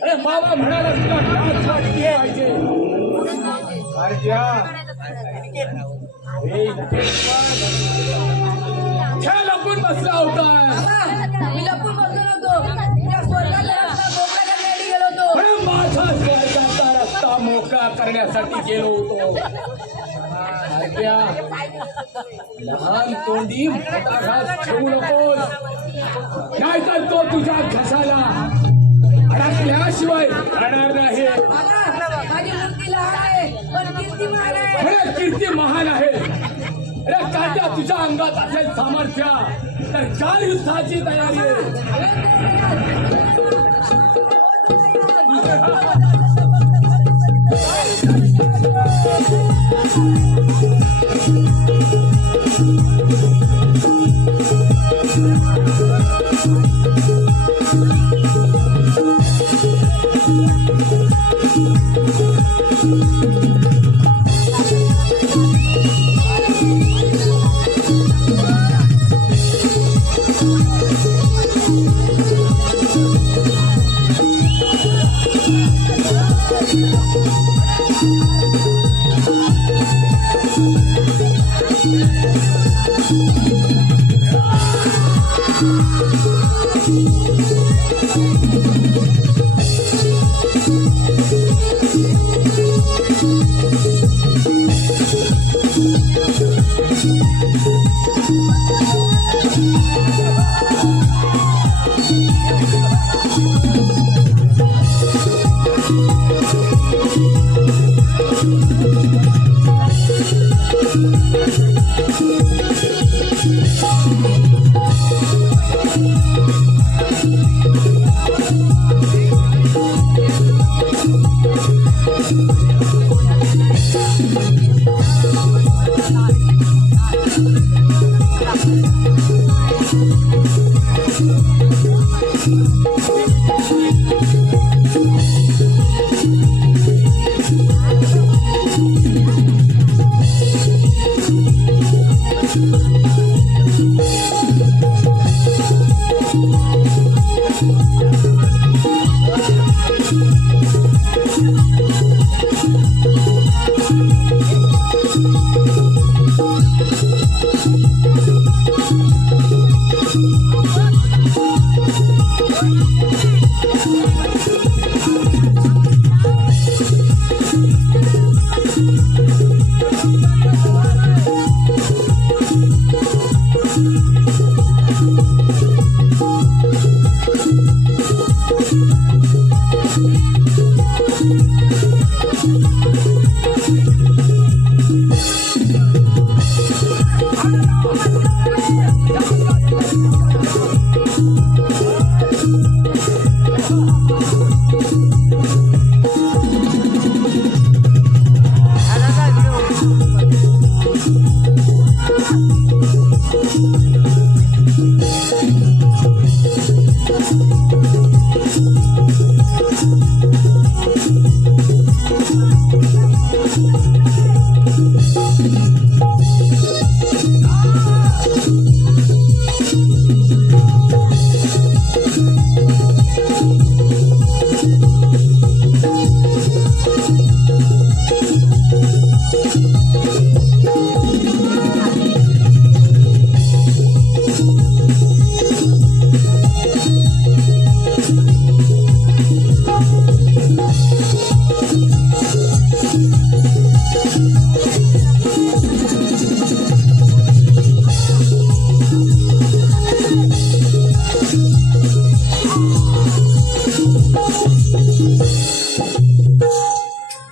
अरे बाबा म्हणाला तुला लाज वाटली पाहिजे. काय त्या? हे इथे खेळ लपून बसला होता. बाबा, मी लपून बसलो नव्हतो. त्या स्वर्गातला रस्ता मोकळा करण्यासाठी गेलो होतो. अरे माझा स्वर्गाचा रस्ता मोकळा करण्यासाठी गेलो होतो. काय त्या? लहान तोंडी मोठा घास ठेवू नकोस, नाहीतर तो तुझ्या घसाला अडकल्याशिवाय राहणार नाही. बाबा, माझी मूर्ती लहान आहे पण कीर्ती महान आहे. अरे कीर्ती महान आहे. अरे काट्या तुझ्या अंगात असेल सामर्थ्य तर चार युद्धाची तयारी आहे.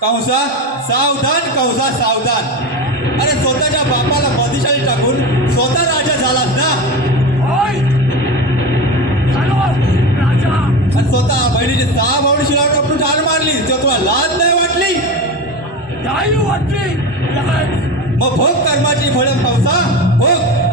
कंसा सावधान, कंसा सावधान. अरे स्वतःच्या बापाला बदिशाली टाकून स्वतः राजा झालास ना. आणि स्वतः बहिणीचे 6 भावडी शिलावर टाकून ठार मारली तेव्हा तुला लाज नाही वाटली? नाही वाटली. मग भोग कर्माची फळं कंसा भोग.